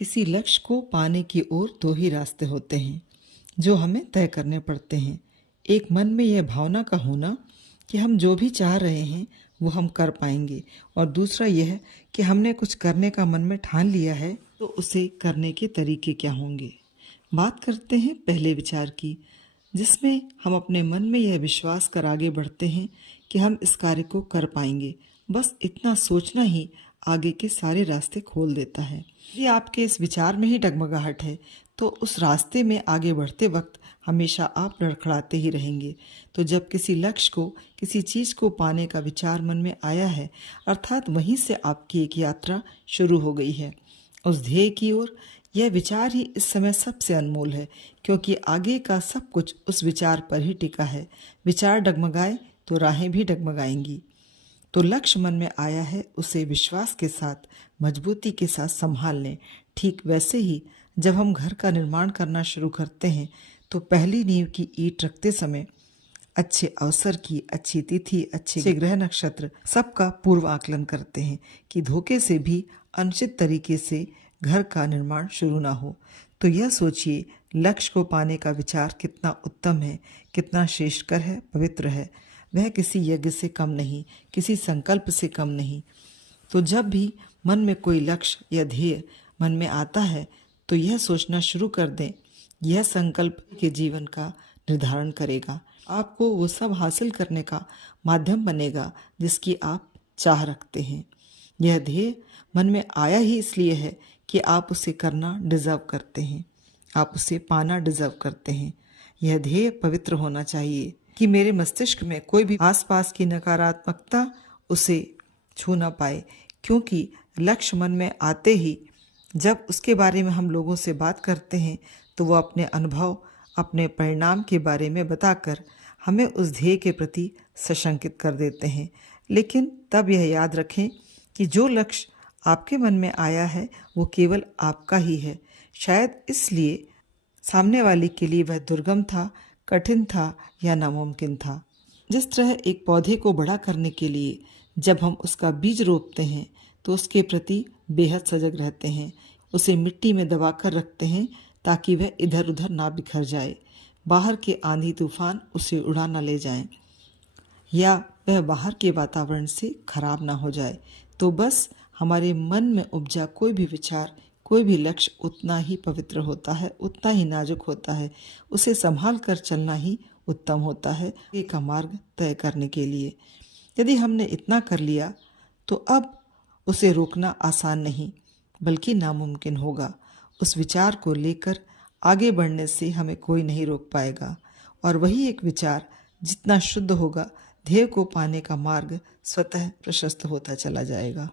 किसी लक्ष्य को पाने की ओर दो ही रास्ते होते हैं जो हमें तय करने पड़ते हैं। एक, मन में यह भावना का होना कि हम जो भी चाह रहे हैं वो हम कर पाएंगे, और दूसरा यह कि हमने कुछ करने का मन में ठान लिया है तो उसे करने के तरीके क्या होंगे। बात करते हैं पहले विचार की, जिसमें हम अपने मन में यह विश्वास कर आगे बढ़ते हैं कि हम इस कार्य को कर पाएंगे। बस इतना सोचना ही आगे के सारे रास्ते खोल देता है। यदि आपके इस विचार में ही डगमगाहट है तो उस रास्ते में आगे बढ़ते वक्त हमेशा आप लड़खड़ाते ही रहेंगे। तो जब किसी लक्ष्य को, किसी चीज़ को पाने का विचार मन में आया है, अर्थात वहीं से आपकी एक यात्रा शुरू हो गई है उस ध्येय की ओर। यह विचार ही इस समय सबसे अनमोल है, क्योंकि आगे का सब कुछ उस विचार पर ही टिका है। विचार डगमगाए तो राहें भी डगमगाएंगी। तो लक्ष्य मन में आया है, उसे विश्वास के साथ, मजबूती के साथ संभाल लें। ठीक वैसे ही जब हम घर का निर्माण करना शुरू करते हैं तो पहली नींव की ईंट रखते समय अच्छे अवसर की, अच्छी तिथि, अच्छे ग्रह नक्षत्र सबका पूर्व आकलन करते हैं कि धोखे से भी अनुचित तरीके से घर का निर्माण शुरू ना हो। तो यह सोचिए, लक्ष्य को पाने का विचार कितना उत्तम है, कितना श्रेष्ठकर है, पवित्र है। वह किसी यज्ञ से कम नहीं, किसी संकल्प से कम नहीं। तो जब भी मन में कोई लक्ष्य या ध्येय मन में आता है तो यह सोचना शुरू कर दें, यह संकल्प के जीवन का निर्धारण करेगा, आपको वो सब हासिल करने का माध्यम बनेगा जिसकी आप चाह रखते हैं। यह ध्येय मन में आया ही इसलिए है कि आप उसे करना डिजर्व करते हैं, आप उसे पाना डिजर्व करते हैं। यह ध्येय पवित्र होना चाहिए कि मेरे मस्तिष्क में कोई भी आसपास की नकारात्मकता उसे छू ना पाए, क्योंकि लक्ष्य मन में आते ही जब उसके बारे में हम लोगों से बात करते हैं तो वो अपने अनुभव, अपने परिणाम के बारे में बताकर हमें उस ध्येय के प्रति सशंकित कर देते हैं। लेकिन तब यह याद रखें कि जो लक्ष्य आपके मन में आया है वो केवल आपका ही है। शायद इसलिए सामने वाले के लिए वह दुर्गम था, कठिन था या नामुमकिन था। जिस तरह एक पौधे को बड़ा करने के लिए जब हम उसका बीज रोपते हैं तो उसके प्रति बेहद सजग रहते हैं, उसे मिट्टी में दबाकर रखते हैं ताकि वह इधर उधर ना बिखर जाए, बाहर के आंधी तूफान उसे उड़ा ना ले जाएं, या वह बाहर के वातावरण से खराब ना हो जाए। तो बस हमारे मन में उपजा कोई भी विचार, कोई भी लक्ष्य उतना ही पवित्र होता है, उतना ही नाजुक होता है। उसे संभाल कर चलना ही उत्तम होता है आगे का मार्ग तय करने के लिए। यदि हमने इतना कर लिया तो अब उसे रोकना आसान नहीं बल्कि नामुमकिन होगा। उस विचार को लेकर आगे बढ़ने से हमें कोई नहीं रोक पाएगा, और वही एक विचार जितना शुद्ध होगा, ध्येय को पाने का मार्ग स्वतः प्रशस्त होता चला जाएगा।